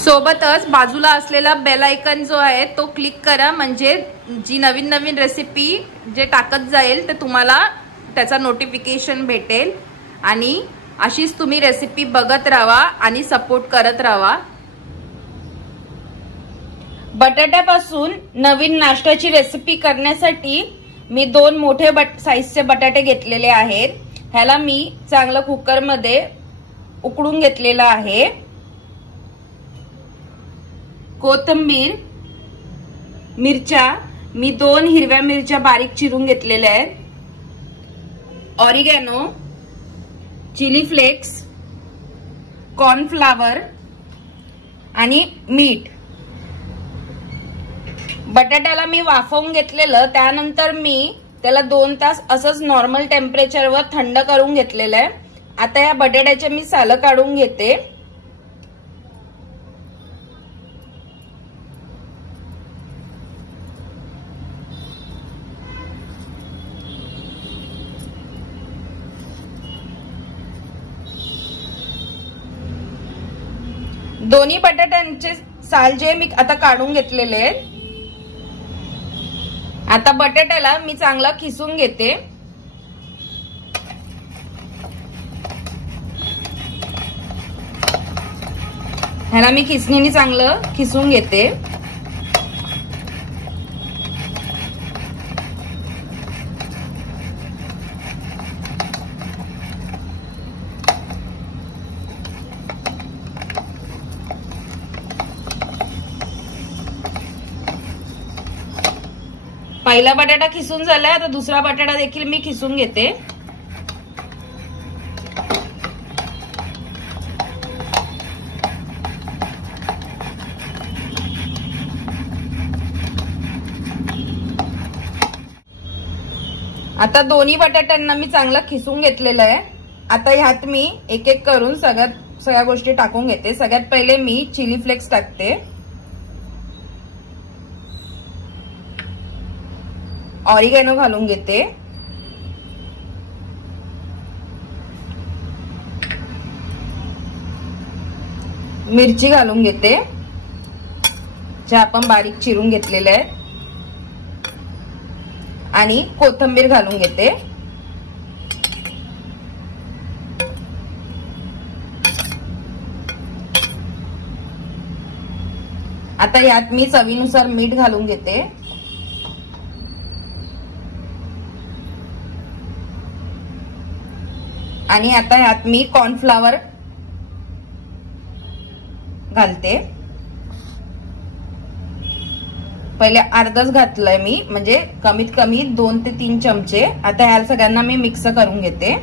सोबतच बाजूला असलेला बेल आयकॉन जो आहे तो क्लिक करा, म्हणजे जी नवीन नवीन रेसिपी जे टाकत जाईल ते तुम्हाला त्याचा नोटिफिकेशन भेटेल आणि अशीच तुम्ही रेसिपी बघत राहा आणि सपोर्ट करत राहा। बटाट्यापासून नवीन नाश्त्याची रेसिपी करण्यासाठी मी 2 मोठे साईजचे बटाटे घेतलेले आहेत। ह्याला मी चांगलं कुकर मध्ये उकडून घेतलेला आहे। कोथिंबीर, मिरच्या मी 2 हिरव्या मिरच्या बारीक चिरून घेतलेल्या आहेत, ऑरिगॅनो, चिली फ्लेक्स, कॉर्नफ्लावर आणि मीठ। बटाट्याला मी वाफवून घेतलेलं, त्यानंतर मी त्याला 2 तास असंच नॉर्मल टेम्परेचरवर थंड करून घेतलेलं आहे। आता या बटाट्याचे मी सालं काढून घेते। दोन्ही बटाट्यांचे साल जे मी आता काढून घेतलेले आहेत। आता बटाट्याला मी चांगला खिसून घेते। ह्याला मी खिसणीने चांगलं खिसून घेते। पहिला बटाटा खिसून झालाय, आता दुसरा बटाटा देखील मी खिसून घेते। आता दोन्ही बटाट्यांना मी चांगलं खिसून घेतलेलं आहे। आता ह्यात मी एक एक करून सगळ्या गोष्टी टाकून घेते। सगळ्यात पहिले मी चिली फ्लेक्स टाकते, ऑरिगॅनो घालून घेते, मिरची घालून घेते ज्या आपण बारीक चिरून घेतलेल्या आहेत, आणि कोथिंबीर घालून घेते। आता यात मी चवीनुसार मीठ घालून घेते, आणि आता ह्यात मी कॉर्नफ्लावर घालते। पहिले अर्धच घातलंय मी, म्हणजे कमीत कमी 2 ते 3 चमचे। आता ह्या सगळ्यांना मी मिक्स करून घेते।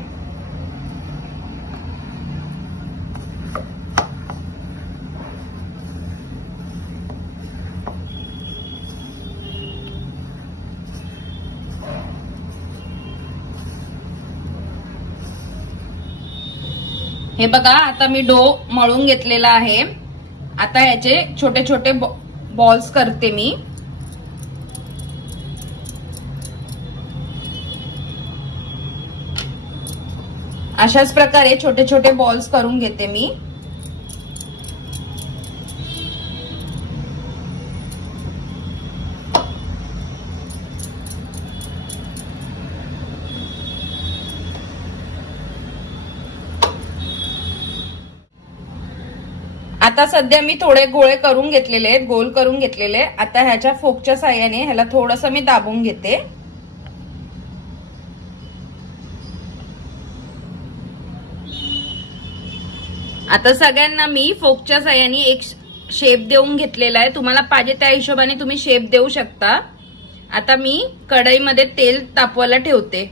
हे बघा, आता मी डो मळून घेतलेला आहे। आता याचे छोटे छोटे बॉल्स करते मी। अशाच प्रकारे छोटे छोटे बॉल्स करून घेते मी। आता सध्या मी थोडे गोळे करून घेतलेले आहेत, गोल करून घेतलेले। आता ह्याच्या फोकच्या साहाय्याने ह्याला थोडंसं मी दाबून घेते। आता सगळ्यांना मी फोकच्या साहाय्याने एक शेप देऊन घेतलेला आहे। तुम्हाला पाहिजे त्या हिशोबाने तुम्ही शेप देऊ शकता। आता मी कढईमध्ये तेल तापवायला ठेवते।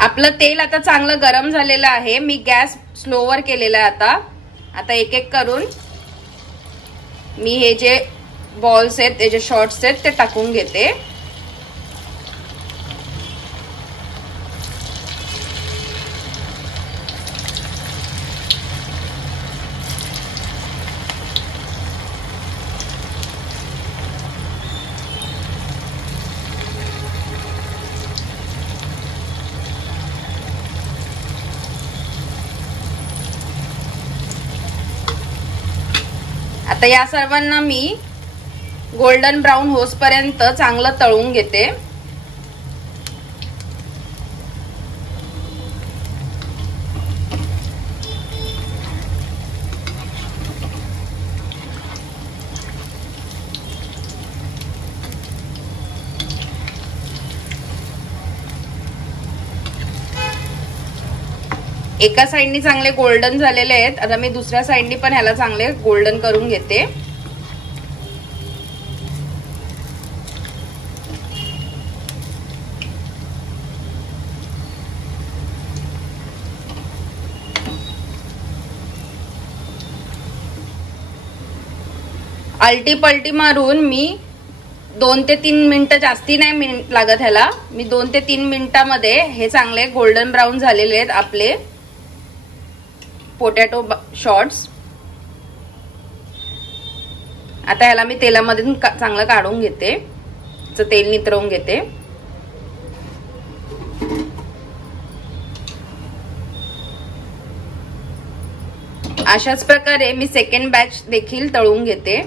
आपलं तेल आता चांगलं गरम झालेलं आहे। मी गॅस स्लोवर केलेला आहे। आता एक एक करून मी हे जे बॉल्स आहेत, हे जे शॉर्ट्स आहेत ते टाकून घेते। आता या सर्वांना मी गोल्डन ब्राऊन होसपर्यंत चांगलं तळून घेते. एका साइडनी चांगले गोल्डन झालेले आहेत. आता मी दुसऱ्या साइडनी पण ह्याला चांगले गोल्डन करून घेते. आलटी पलटी मारून मी 2 ते 3 मिनिटं, जास्ती नाही मिनिट लागत ह्याला, मी 2 ते 3 मिनिटांमध्ये हे चांगले गोल्डन ब्राऊन झालेले आहेत आपले पोटॅटो शॉर्ट्स. आता ह्याला मी तेलामध्ये चांगलं काढून घेते, तेल नितरवून घेते. अशाच प्रकारे मी सेकंड बॅच देखील तळून घेते.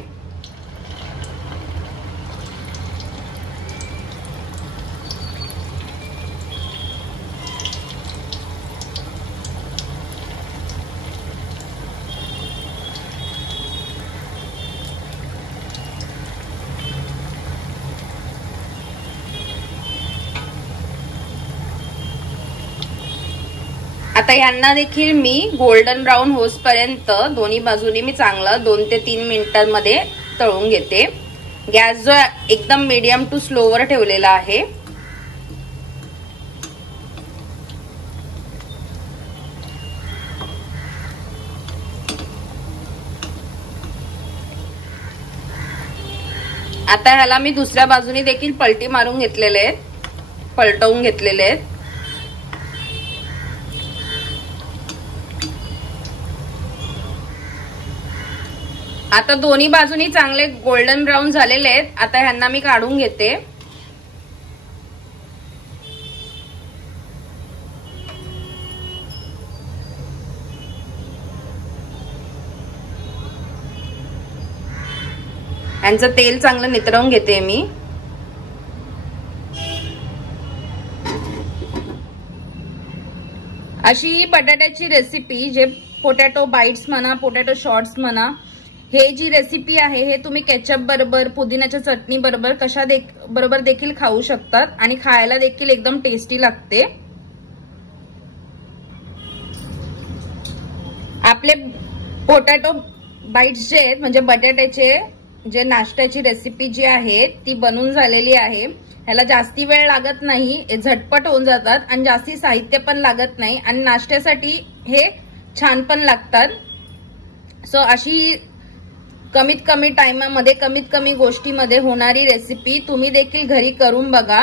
आता यांना देखील मी गोल्डन ब्राऊन होसपर्यंत दोन्ही बाजूनी मी चांगलं 2 ते 3 मिनिटांमध्ये तळून घेते. गॅस जो एकदम मीडियम टू स्लोवर ठेवलेला आहे. आता ह्याला मी दुसऱ्या बाजूनी देखील पलटी मारून घेतलेले आहेत, पलटवून घेतलेले आहेत. आता दोन्ही बाजूनी चांगले गोल्डन ब्राऊन झालेले आहेत. आता ह्यांना मी काढून घेते. ह्यांचं तेल चांगलं नितरवून घेते मी. अशी ही बटाट्याची रेसिपी, जे पोटॅटो बाईट्स म्हणा, पोटॅटो शॉर्ट्स म्हणा, हे जी रेसिपी आहे हे तुम्ही केचप बरोबर, पुदिन्याच्या चटणी बरोबर बरोबर देखील खाऊ शकतात आणि खायला देखील एकदम टेस्टी लागते. आपले पोटॅटो बाईट्स जे आहेत, म्हणजे बटाट्याचे जे नाश्त्याची रेसिपी जी आहे ती बनून झालेली आहे. ह्याला जास्ती वेळ लागत नाही, झटपट होऊन जातात आणि जास्ती साहित्य पण लागत नाही आणि नाश्त्यासाठी हे छान पण लागतात. सो अशी कमीत कमी टाइमामध्ये, कमीत कमी गोष्टीमध्ये होणारी रेसिपी तुम्ही देखील घरी करून बघा.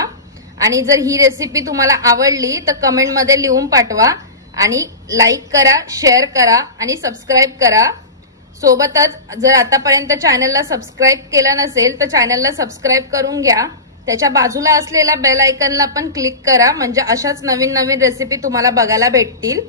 आणि जर ही रेसिपी तुम्हाला आवडली तर कमेंटमध्ये लिहून पाठवा आणि लाईक करा, शेअर करा आणि सबस्क्राईब करा. सोबतच जर आतापर्यंत चॅनलला सबस्क्राईब केलं नसेल तर चॅनलला सबस्क्राईब करून घ्या. त्याच्या बाजूला असलेल्या बेल आयकॉनला पण क्लिक करा, म्हणजे अशाच नवीन नवीन रेसिपी तुम्हाला बघायला भेटतील.